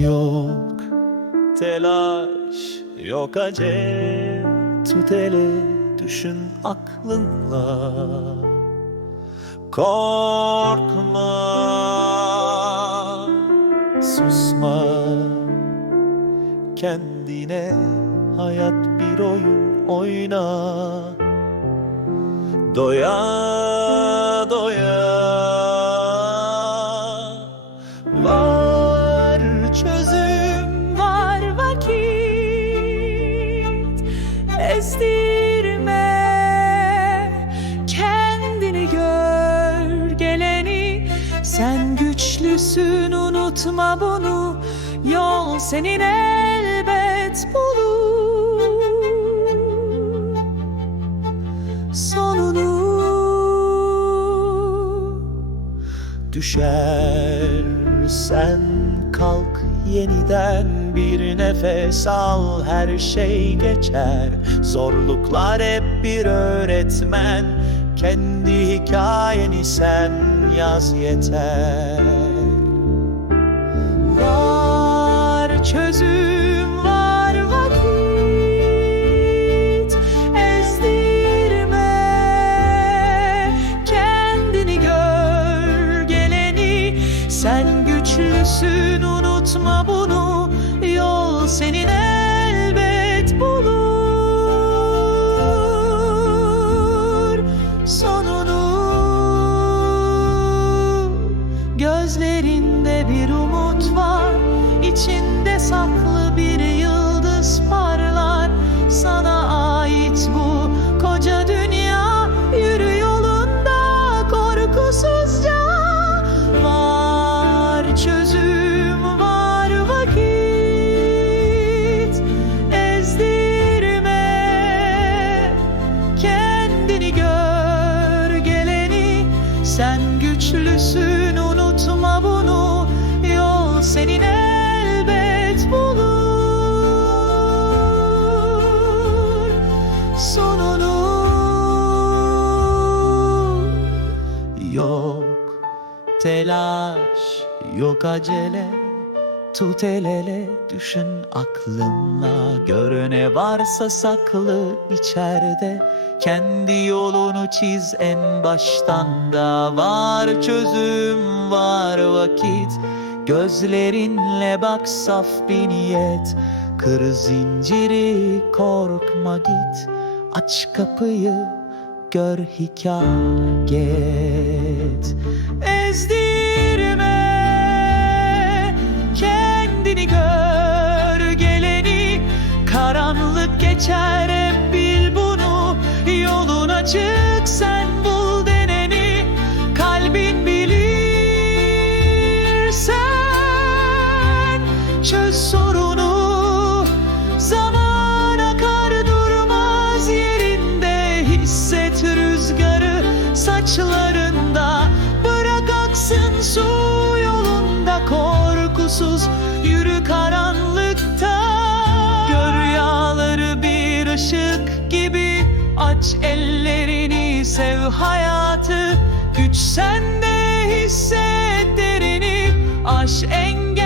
Yok telaş yok acele. Tut ele düşün aklınla. Korkma Susma. Kendine hayat bir oyun oyna. Doya doya sen güçlüsün unutma bunu. Yol senin elbet bulur. Sonunu Düşersen kalk yeniden bir nefes al her şey geçer. Zorluklar hep bir öğretmen kendi hikayeni sen yaz yeter içinde saklı bir yıldız parlar. Sana ait bu koca dünya Yürü yolunda korkusuzca. Var çözüm var vakit. Ezdirme kendini gör geleni. Sen telaş yok acele. Tut el ele düşün aklınla. Gör ne varsa saklı içeride. Kendi yolunu çiz en baştan da. Var çözüm var vakit. Gözlerinle bak saf bir niyet. Kır zinciri korkma git. Aç kapıyı gör hikayet Ezdirme kendini gör geleni Karanlık geçer. Hep bil bunu Yolun açık sen bul deneni. Kalbin bilir sen Çöz sorunu. Zaman akar durmaz yerinde Hisset rüzgarı saçlarında ışık gibi. Aç ellerini sev hayatı. Güç sende hisset derini. Aş engel